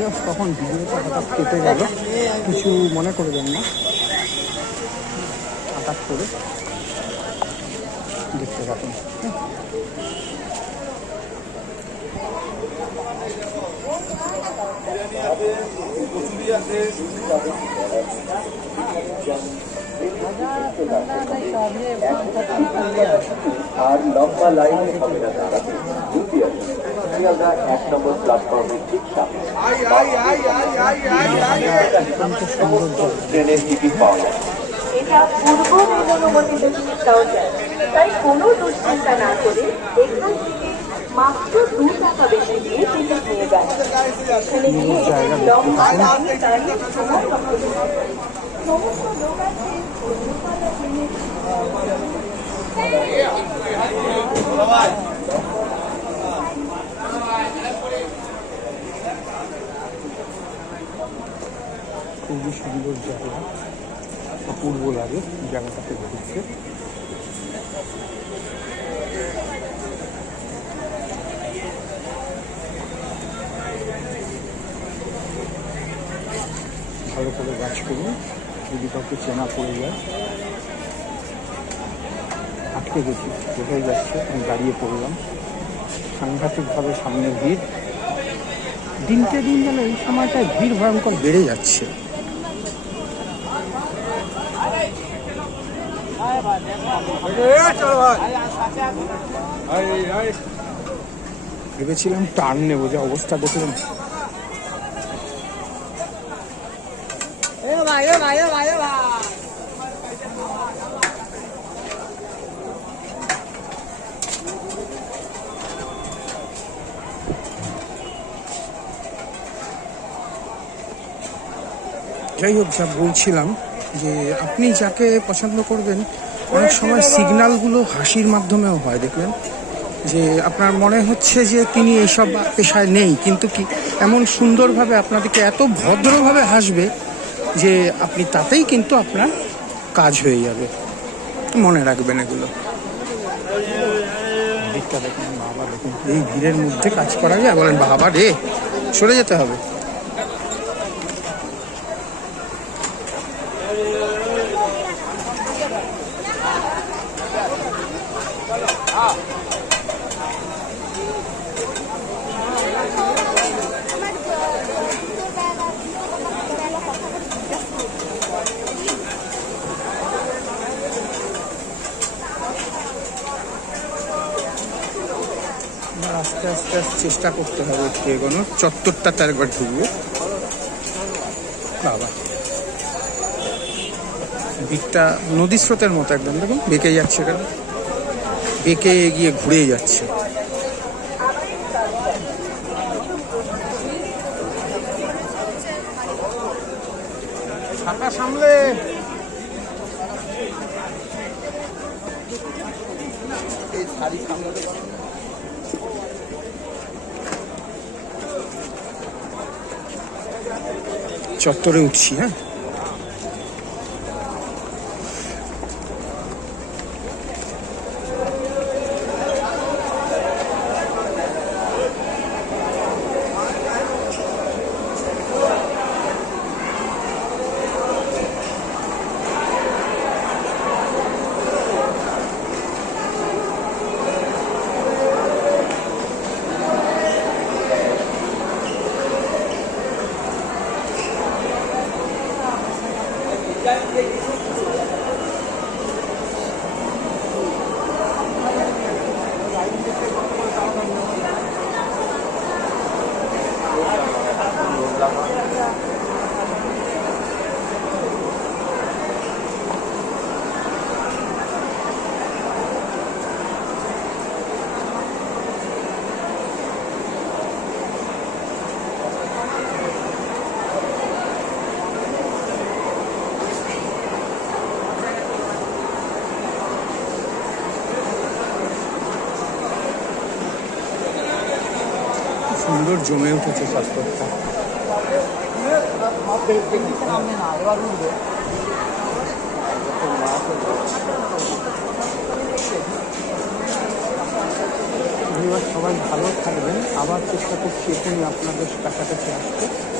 Yes, তখন ভিডিওটা হঠাৎ কেটে গেল। কিছু মনে করবেন না। হঠাৎ করে দেখতে পাবেন। আর লম্বা লাইন শিয়ালদা এক নম্বর প্ল্যাটফর্মের ঠিক সামনে। ট্রেনের টিকিট পাওয়া যায়। এটা পূর্ব রেল অনুমোদিত চিকিৎসাও তাই কোনো দুশ্চিন্তা না করে এখান থেকে মাত্র দু টাকা বেশি দিয়ে টিকিট নিয়ে যান এখানে গিয়ে লম্বা লাইনে দাঁড়িয়ে সময় নষ্ট সমস্ত লোক আছে খুবই সুন্দর জায়গা, অপূর্ব লাগে, জায়গাটাতে ঘুরতে। ভালো করে গাছ করুন, যদি কাউকে চেনা পড়ে যায়। আটকে গেছি, কোথায় যাচ্ছে, আমি দাঁড়িয়ে পড়লাম। সাংঘাতিকভাবে সামনে ভিড়। দিনকে দিন যেন এই সময়টায় ভিড় ভয়ঙ্কর বেড়ে যাচ্ছে। ভেবেছিলাম টার্ন নেব, যে অবস্থা দেখলাম। যাই হোক, যা বলছিলাম যে আপনি যাকে পছন্দ করবেন অনেক সময় সিগন্যালগুলো হাসির মাধ্যমেও হয় দেখবেন যে আপনার মনে হচ্ছে যে তিনি এইসব পেশায় নেই, কিন্তু কি এমন সুন্দরভাবে আপনাদেরকে এত ভদ্রভাবে হাসবে যে আপনি তাতেই কিন্তু আপনার কাজ হয়ে যাবে। মনে রাখবেন এগুলো। দেখুন এই ভিড়ের মধ্যে কাজ করা যায়, বলেন, বাবা রে সরে যেতে হবে। আস্তে আস্তে আস্তে চেষ্টা করতে হবে একটু এগোনোর। চত্বরটাতে একবার ঢুকবো। বাবা। দিকটা নদী স্রোতের মতো একদম, দেখুন, বেঁকে যাচ্ছে কেন? বেঁকে এগিয়ে ঘুরে যাচ্ছে। সামলে। চত্বরে উঠছি হ্যাঁ? সুন্দর জমে উঠেছে ধন্যবাদ সবাই ভালো থাকবেন। আবার চেষ্টা করছি এখনই আপনাদের কাছাকাছি আসার